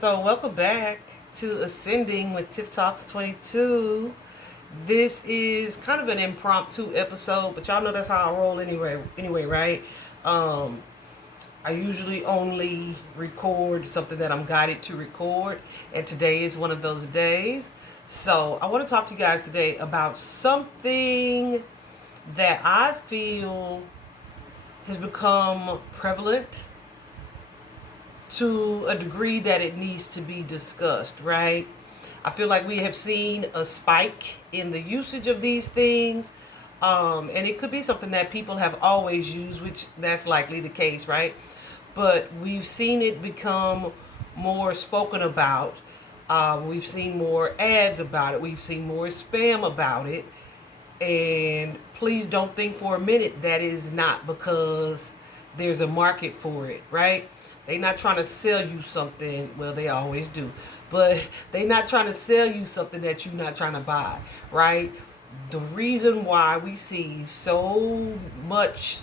So welcome back to Ascending with TIFFTALKS22. This is kind of an impromptu episode, but y'all know that's how I roll anyway, right? Um, I usually only record something that I'm guided to record, and today is one of those days. So I want to talk to you guys today about something that I feel has become prevalent to a degree that it needs to be discussed, right? I feel like we have seen a spike in the usage of these things. And it could be something that people have always used, which that's likely the case, right? But we've seen it become more spoken about. We've seen more ads about it. We've seen more spam about it. And please don't think for a minute that is not because there's a market for it, right? They not trying to sell you something. Well, they always do, but they not trying to sell you something that you're not trying to buy, right? The reason why we see so much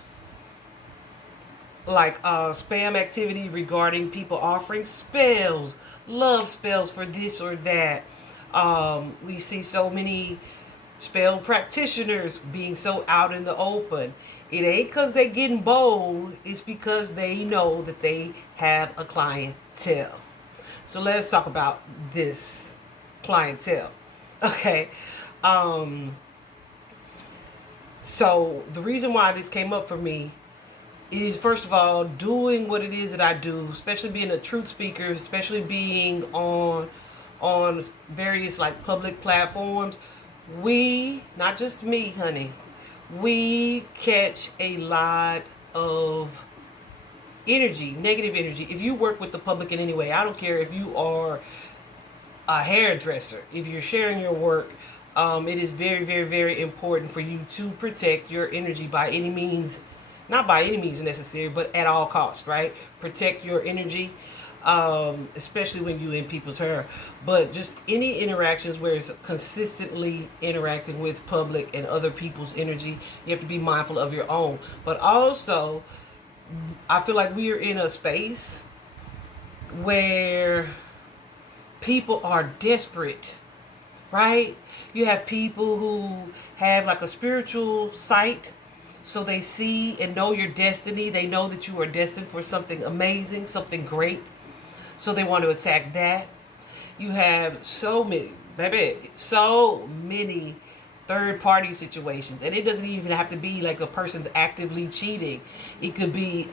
spam activity regarding people offering spells, love spells for this or that. We see so many spell practitioners being so out in the open. It ain't because they getting bold. It's because they know that they have a clientele. So let's talk about this clientele. Okay. Um, so the reason why this came up for me is, first of all, doing what it is that I do, especially being a truth speaker, especially being on various like public platforms. We, not just me, honey, we catch a lot of energy, negative energy. If you work with the public in any way, I don't care if you are a hairdresser, if you're sharing your work, it is very, very, very important for you to protect your energy by any means, not by any means necessary, but at all costs, right? Protect your energy, especially when you're in people's hair. But just any interactions where it's consistently interacting with public and other people's energy, you have to be mindful of your own. But also, I feel like we are in a space where people are desperate, right? You have people who have like a spiritual sight, so they see and know your destiny. They know that you are destined for something amazing, something great. So they want to attack that. You have so many third party situations. And it doesn't even have to be like a person's actively cheating. It could be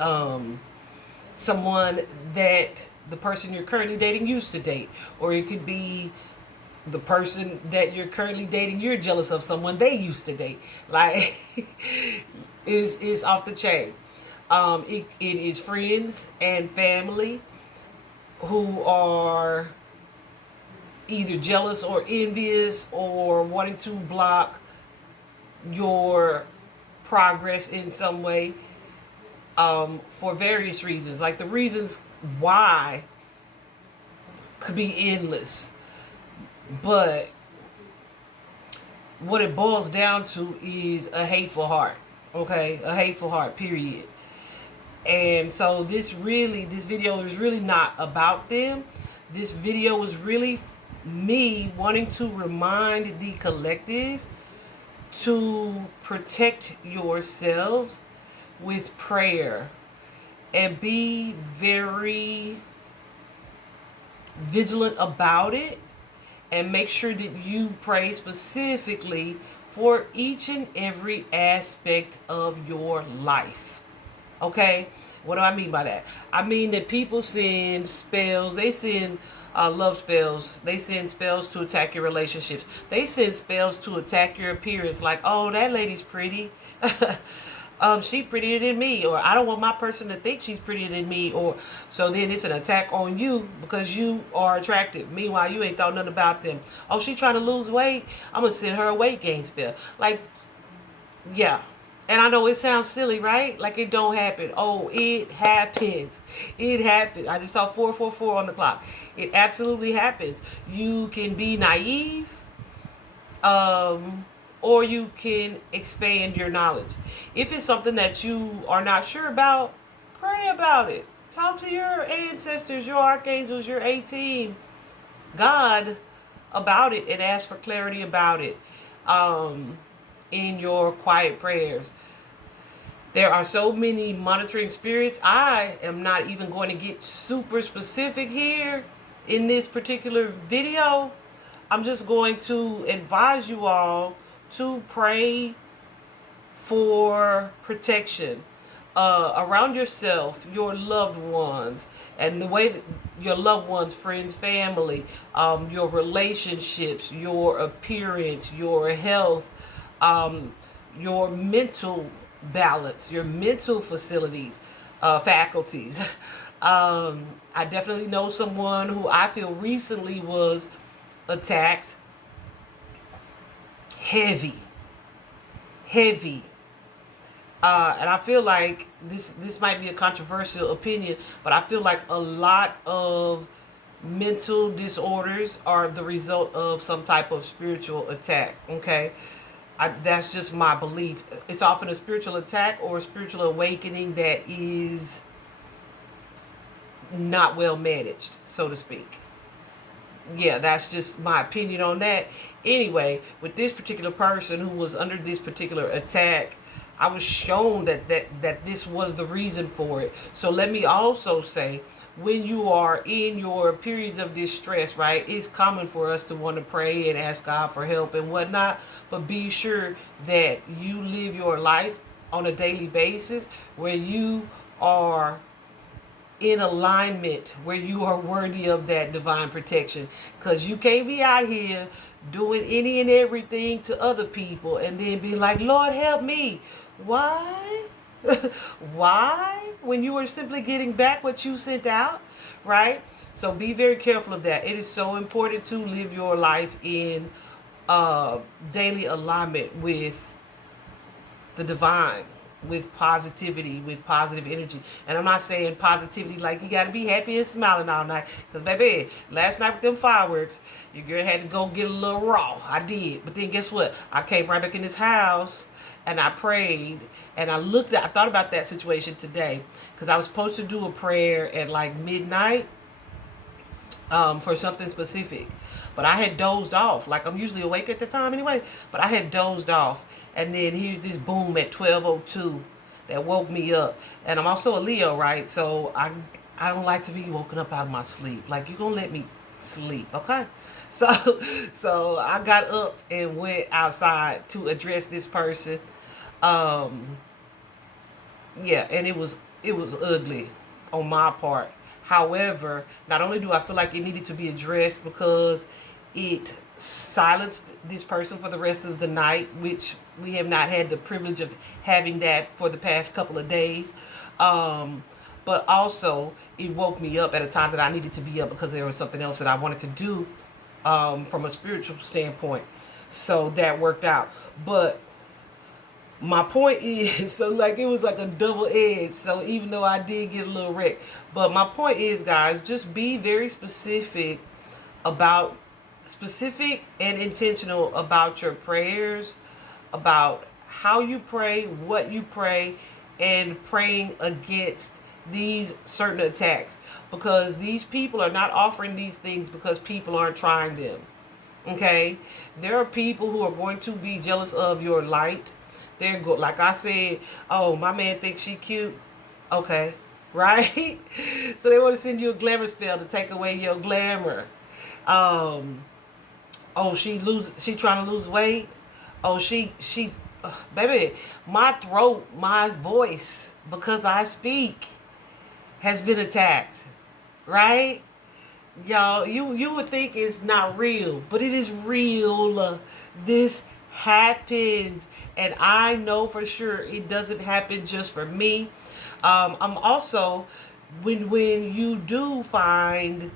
someone that the person you're currently dating used to date. Or it could be the person that you're currently dating, you're jealous of someone they used to date. Like, is off the chain. It is friends and family who are either jealous or envious or wanting to block your progress in some way, for various reasons. Like, the reasons why could be endless, but what it boils down to is a hateful heart. Okay, a hateful heart, period. And so this video is really not about them. This video is really me wanting to remind the collective to protect yourselves with prayer and be very vigilant about it, and make sure that you pray specifically for each and every aspect of your life. Okay? What do I mean by that? I mean that people send spells. They send love spells. They send spells to attack your relationships. They send spells to attack your appearance. Like, oh, that lady's pretty. She prettier than me. Or I don't want my person to think she's prettier than me. Or so then it's an attack on you because you are attractive. Meanwhile, you ain't thought nothing about them. Oh, she trying to lose weight? I'm going to send her a weight gain spell. Like, yeah. And I know it sounds silly, right? Like it don't happen. Oh, it happens. It happens. I just saw 444 on the clock. It absolutely happens. You can be naive, or you can expand your knowledge. If it's something that you are not sure about, pray about it. Talk to your ancestors, your archangels, your A-team, God about it, and ask for clarity about it in your quiet prayers. There are so many monitoring spirits. I am not even going to get super specific here in this particular video. I'm just going to advise you all to pray for protection around yourself, your loved ones, and the way that your loved ones, friends, family, your relationships, your appearance, your health, your mental balance, your mental facilities, faculties. I definitely know someone who I feel recently was attacked. Heavy. And I feel like this might be a controversial opinion, but I feel like a lot of mental disorders are the result of some type of spiritual attack. Okay, that's just my belief. It's often a spiritual attack or a spiritual awakening that is not well managed, so to speak. Yeah, that's just my opinion on that. Anyway, with this particular person who was under this particular attack, I was shown that this was the reason for it. So let me also say, when you are in your periods of distress, right, it's common for us to want to pray and ask God for help and whatnot, but be sure that you live your life on a daily basis where you are in alignment, where you are worthy of that divine protection, because you can't be out here doing any and everything to other people and then be like, Lord help me. Why? Why? When you are simply getting back what you sent out, right? So be very careful of that. It is so important to live your life in daily alignment with the divine, with positivity, with positive energy. And I'm not saying positivity like you got to be happy and smiling all night. Because, baby, last night with them fireworks, your girl had to go get a little raw. I did. But then guess what? I came right back in this house and I prayed. And I thought about that situation today. Because I was supposed to do a prayer at like midnight for something specific. But I had dozed off. Like, I'm usually awake at the time anyway. But I had dozed off. And then here's this boom at 12:02 that woke me up. And I'm also a Leo, right? So I don't like to be woken up out of my sleep. Like, you're going to let me sleep, okay? So I got up and went outside to address this person. Yeah, and it was ugly on my part. However, not only do I feel like it needed to be addressed because it silenced this person for the rest of the night, which we have not had the privilege of having that for the past couple of days. But also, it woke me up at a time that I needed to be up because there was something else that I wanted to do from a spiritual standpoint. So that worked out. But my point is, so like it was like a double edge. So even though I did get a little wrecked, but my point is, guys, just be very specific and intentional about your prayers, about how you pray, what you pray, and praying against these certain attacks, because these people are not offering these things because people aren't trying them. Okay, there are people who are going to be jealous of your light. They're like I said, oh, my man thinks she cute. Okay, right? So they want to send you a glamour spell to take away your glamour. Oh, she trying to lose weight. Oh, baby, my throat, my voice, because I speak, has been attacked, right? Y'all, you would think it's not real, but it is real. This happens, and I know for sure it doesn't happen just for me. I'm also, when you do find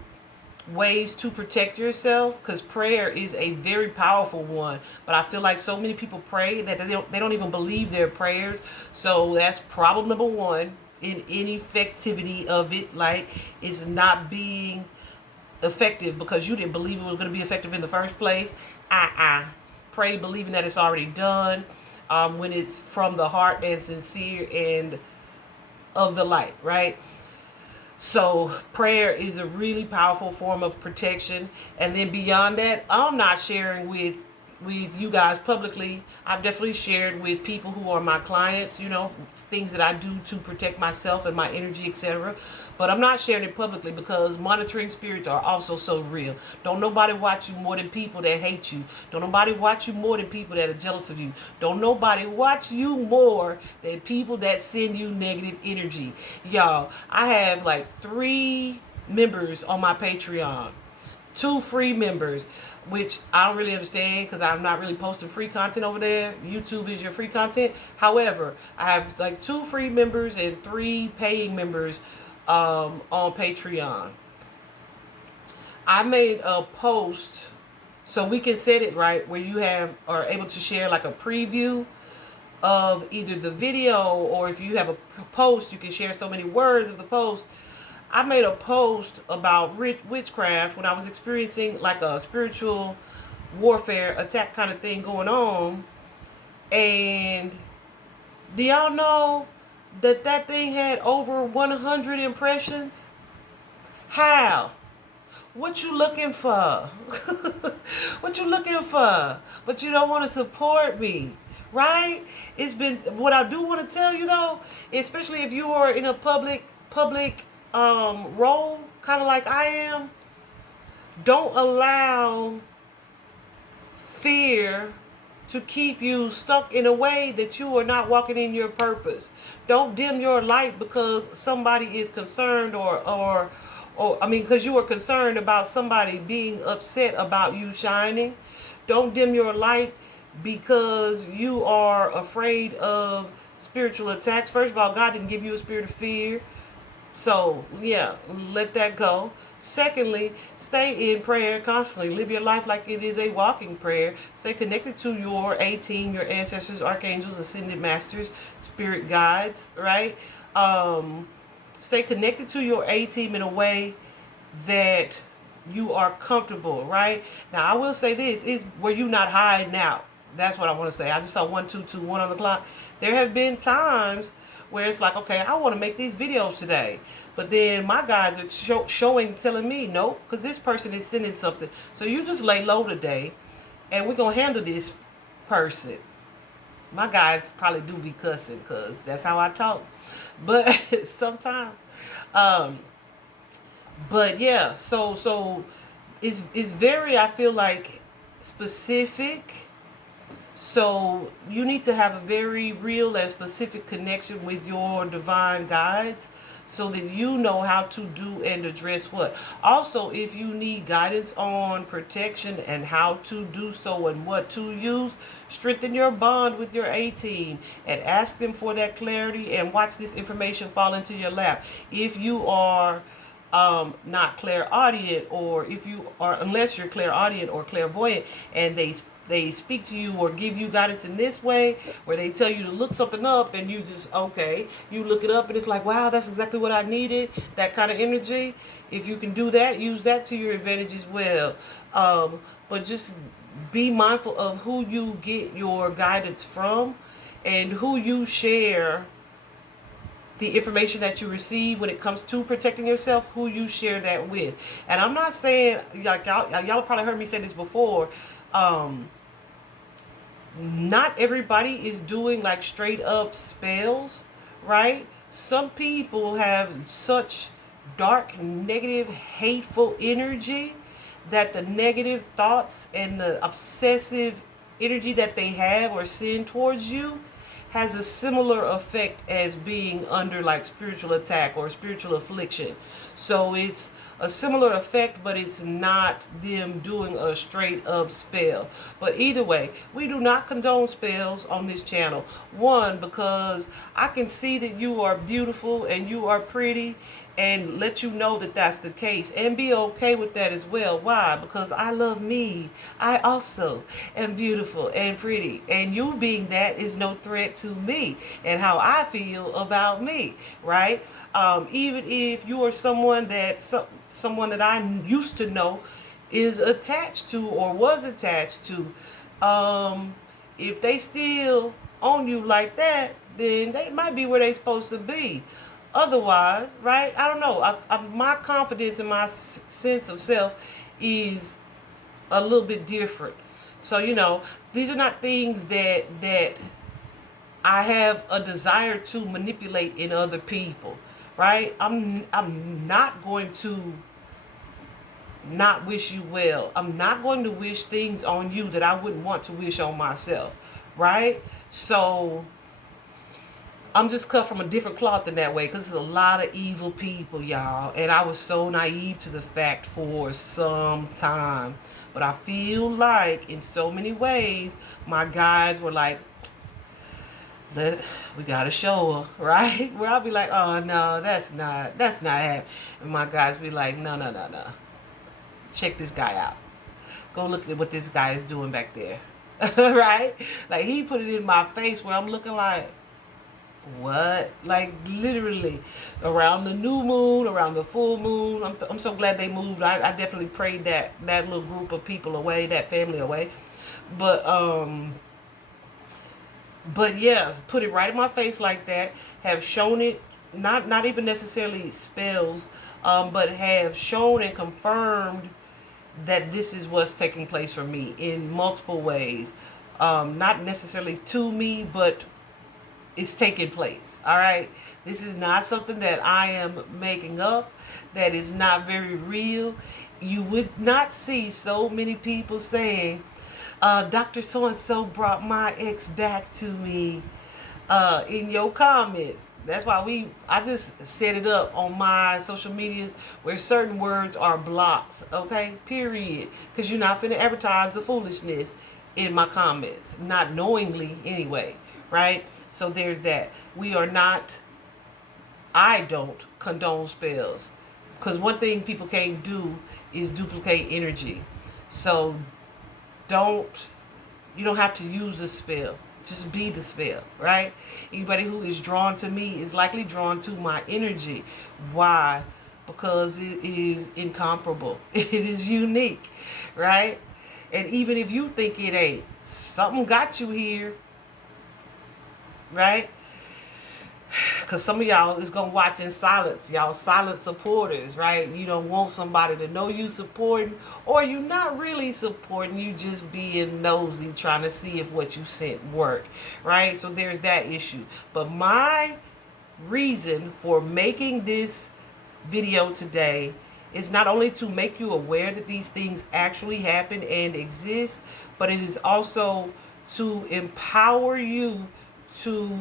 ways to protect yourself, because prayer is a very powerful one, but I feel like so many people pray that they don't even believe their prayers. So that's problem number one in ineffectivity of it. Like, it's not being effective because you didn't believe it was going to be effective in the first place. Pray believing that it's already done, when it's from the heart and sincere and of the light, right? So prayer is a really powerful form of protection. And then beyond that, I'm not sharing with you guys publicly. I've definitely shared with people who are my clients, things that I do to protect myself and my energy, etc. But I'm not sharing it publicly because monitoring spirits are also so real. Don't nobody watch you more than people that hate you. Don't nobody watch you more than people that are jealous of you. Don't nobody watch you more than people that send you negative energy. Y'all, I have like 3 members on my Patreon, 2 free members, which I don't really understand because I'm not really posting free content over there. YouTube is your free content. However, I have like 2 free members and 3 paying members on Patreon. I made a post so we can set it right where you are able to share like a preview of either the video, or if you have a post, you can share so many words of the post. I made a post about witchcraft when I was experiencing like a spiritual warfare attack kind of thing going on. And do y'all know that thing had over 100 impressions? How? What you looking for? What you looking for? But you don't want to support me, right? It's been, what I do want to tell you though, especially if you are in a public role, kind of like I am, don't allow fear to keep you stuck in a way that you are not walking in your purpose. Don't dim your light because somebody is concerned, or I mean, because you are concerned about somebody being upset about you shining. Don't dim your light because you are afraid of spiritual attacks. First of all, God didn't give you a spirit of fear. So, yeah, let that go. Secondly, stay in prayer constantly. Live your life like it is a walking prayer. Stay connected to your A-team, your ancestors, archangels, ascended masters, spirit guides, right? Stay connected to your A-team in a way that you are comfortable, right? Now, I will say this, is where you not hiding out. That's what I want to say. I just saw 1221 on the clock. There have been times where it's like, okay, I want to make these videos today. But then my guides are telling me, no, because this person is sending something. So you just lay low today, and we're going to handle this person. My guides probably do be cussing because that's how I talk. But sometimes. But yeah, so it's very, I feel like, specific. So you need to have a very real and specific connection with your divine guides so that you know how to do and address what. Also, if you need guidance on protection and how to do so and what to use, strengthen your bond with your A-team and ask them for that clarity and watch this information fall into your lap. If you are not clairaudient, or if you are, unless you're clairaudient or clairvoyant, and they speak to you or give you guidance in this way where they tell you to look something up and you just, okay, you look it up and it's like, wow, that's exactly what I needed, that kind of energy. If you can do that, use that to your advantage as well. But just be mindful of who you get your guidance from and who you share the information that you receive when it comes to protecting yourself, who you share that with. And I'm not saying, like y'all probably heard me say this before, not everybody is doing like straight up spells, right? Some people have such dark, negative, hateful energy that the negative thoughts and the obsessive energy that they have or send towards you has a similar effect as being under like spiritual attack or spiritual affliction. So it's a similar effect, but it's not them doing a straight up spell. But either way, we do not condone spells on this channel. One, because I can see that you are beautiful and you are pretty, and let you know that that's the case, and be okay with that as well. Why? Because I love me. I also am beautiful and pretty, and you being that is no threat to me and how I feel about me, right? Even if you are someone that I used to know is attached to or was attached to, if they still on you like that, then they might be where they supposed to be. otherwise, right? I don't know. My confidence and my sense of self is a little bit different. So these are not things that I have a desire to manipulate in other people, right? I'm not going to not wish you well. I'm not going to wish things on you that I wouldn't want to wish on myself, right? So I'm just cut from a different cloth in that way, because there's a lot of evil people, y'all. And I was so naive to the fact for some time. But I feel like in so many ways, my guides were like, we gotta show her, right? Where I'll be like, oh no, that's not happening. And my guys be like, no. Check this guy out. Go look at what this guy is doing back there. Right? Like, he put it in my face where I'm looking like, what? Like, literally, around the new moon, around the full moon. I'm so glad they moved. I definitely prayed that little group of people away, that family away. But yes, put it right in my face like that. Have shown it, not even necessarily spells, but have shown and confirmed that this is what's taking place for me in multiple ways. Not necessarily to me, but it's taking place. All right. This is not something that I am making up. That is not very real. You would not see so many people saying, Dr. So-and-so brought my ex back to me in your comments. That's why I just set it up on my social medias where certain words are blocked, okay? Period. Because you're not finna advertise the foolishness in my comments. Not knowingly anyway, right? So there's that. I don't condone spells. Because one thing people can't do is duplicate energy. So you don't have to use a spell. Just be the spell, right? Anybody who is drawn to me is likely drawn to my energy. Why? Because it is incomparable. It is unique, right? And even if you think it ain't, something got you here, right? Because some of y'all is going to watch in silence. Y'all silent supporters, right? You don't want somebody to know you supporting, or you not really supporting. You just being nosy, trying to see if what you sent worked, right? So there's that issue. But my reason for making this video today is not only to make you aware that these things actually happen and exist, but it is also to empower you to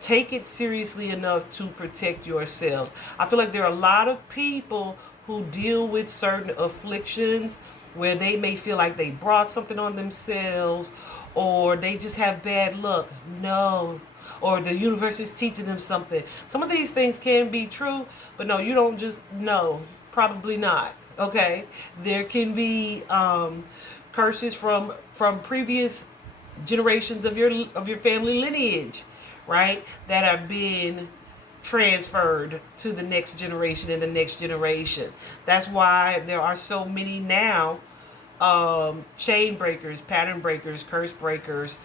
take it seriously enough to protect yourselves. I feel like there are a lot of people who deal with certain afflictions where they may feel like they brought something on themselves, or they just have bad luck. No. Or the universe is teaching them something. Some of these things can be true, but no, you don't just know. Probably not. Okay? There can be curses from previous generations of your family lineage, right, that are being transferred to the next generation and the next generation. That's why there are so many now chain breakers, pattern breakers, curse breakers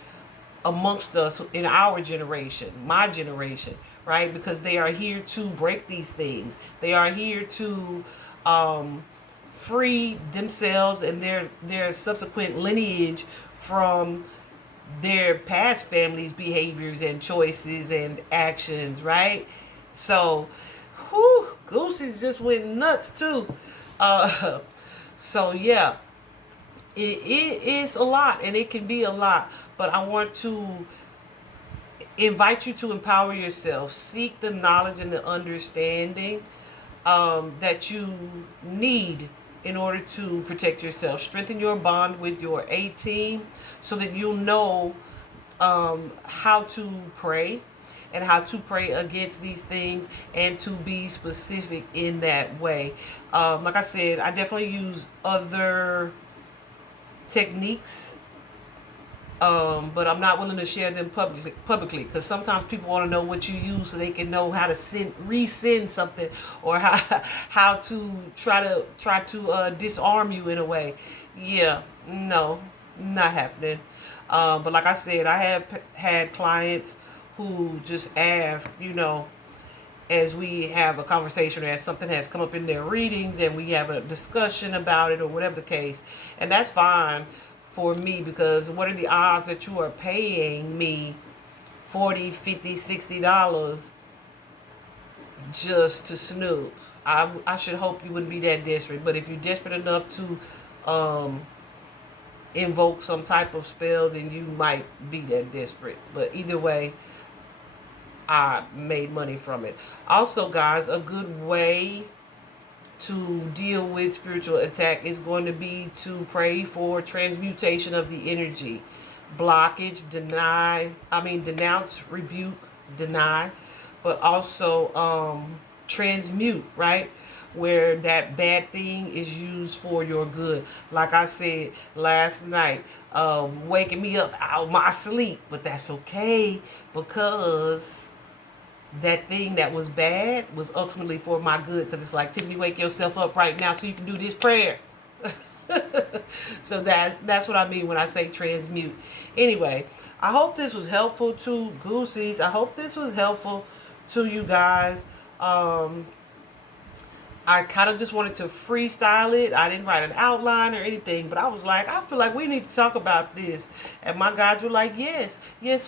amongst us in our generation, my generation, right? Because they are here to break these things. They are here to free themselves and their subsequent lineage from their past families' behaviors and choices and actions, right? So, Goosey's just went nuts too. So yeah, it is a lot, and it can be a lot. But I want to invite you to empower yourself. Seek the knowledge and the understanding that you need in order to protect yourself. Strengthen your bond with your A-team so that you'll know how to pray and how to pray against these things and to be specific in that way. Like I said, I definitely use other techniques, but I'm not willing to share them publicly because sometimes people want to know what you use so they can know how to resend something, or how to try to disarm you in a way. Yeah, no, not happening. But like I said, I have had clients who just ask, as we have a conversation or as something has come up in their readings and we have a discussion about it or whatever the case. And that's fine for me, because what are the odds that you are paying me 40, 50, $60 just to snoop? I should hope you wouldn't be that desperate. But if you're desperate enough to invoke some type of spell, then you might be that desperate. But either way, I made money from it. Also, guys, a good way to deal with spiritual attack is going to be to pray for transmutation of the energy. Blockage, denounce, rebuke, deny, but also transmute, right? Where that bad thing is used for your good. Like I said last night, waking me up out of my sleep, but that's okay, because that thing that was bad was ultimately for my good. Because it's like, Tiffany, wake yourself up right now so you can do this prayer. So that's what I mean when I say transmute. Anyway, I hope this was helpful to Goosies. I hope this was helpful to you guys. I kind of just wanted to freestyle it. I didn't write an outline or anything, but I was like, I feel like we need to talk about this. And my guys were like, yes,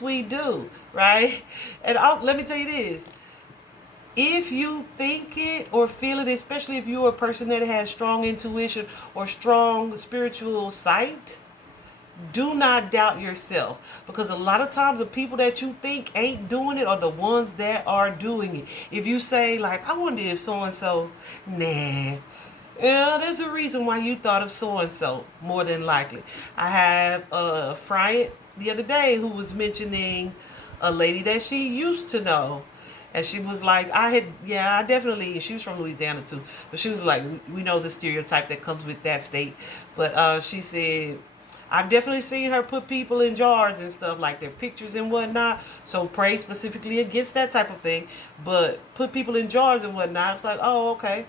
we do, right? And let me tell you this. If you think it or feel it, especially if you're a person that has strong intuition or strong spiritual sight, do not doubt yourself, because a lot of times the people that you think ain't doing it are the ones that are doing it. If you say, like, I wonder if so-and-so, nah. Yeah, there's a reason why you thought of so-and-so, more than likely. I have a friend the other day who was mentioning a lady that she used to know. And she was like, I definitely, she was from Louisiana too, but she was like, we know the stereotype that comes with that state. But she said, I've definitely seen her put people in jars and stuff, like their pictures and whatnot. So pray specifically against that type of thing. But put people in jars and whatnot. It's like, oh, okay.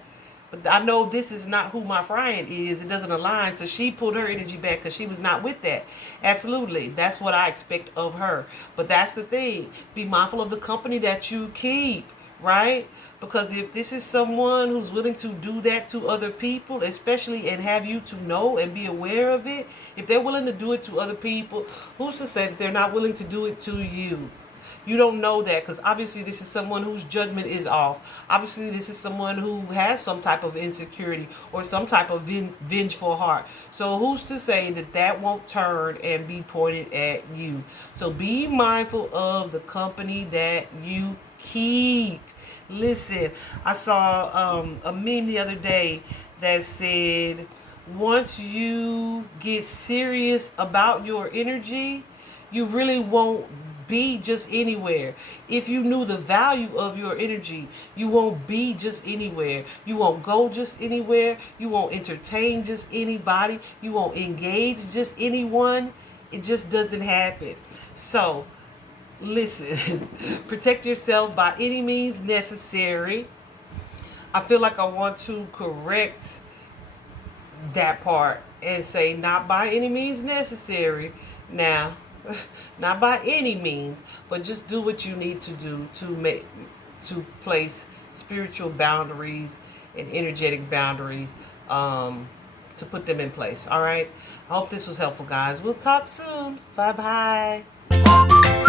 But I know this is not who my friend is. It doesn't align. So she pulled her energy back because she was not with that. Absolutely. That's what I expect of her. But that's the thing. Be mindful of the company that you keep, right? Because if this is someone who's willing to do that to other people, especially, and have you to know and be aware of it, if they're willing to do it to other people, who's to say that they're not willing to do it to you? You don't know that, because obviously this is someone whose judgment is off. Obviously this is someone who has some type of insecurity or some type of vengeful heart. So who's to say that that won't turn and be pointed at you? So be mindful of the company that you keep. Listen, I saw a meme the other day that said, once you get serious about your energy, you really won't be just anywhere. If you knew the value of your energy, you won't be just anywhere. You won't go just anywhere. You won't entertain just anybody. You won't engage just anyone. It just doesn't happen. So, listen, protect yourself by any means necessary. I feel like I want to correct that part and say not by any means necessary. Now, not by any means, but just do what you need to do to place spiritual boundaries and energetic boundaries, to put them in place. All right. I hope this was helpful, guys. We'll talk soon. Bye bye.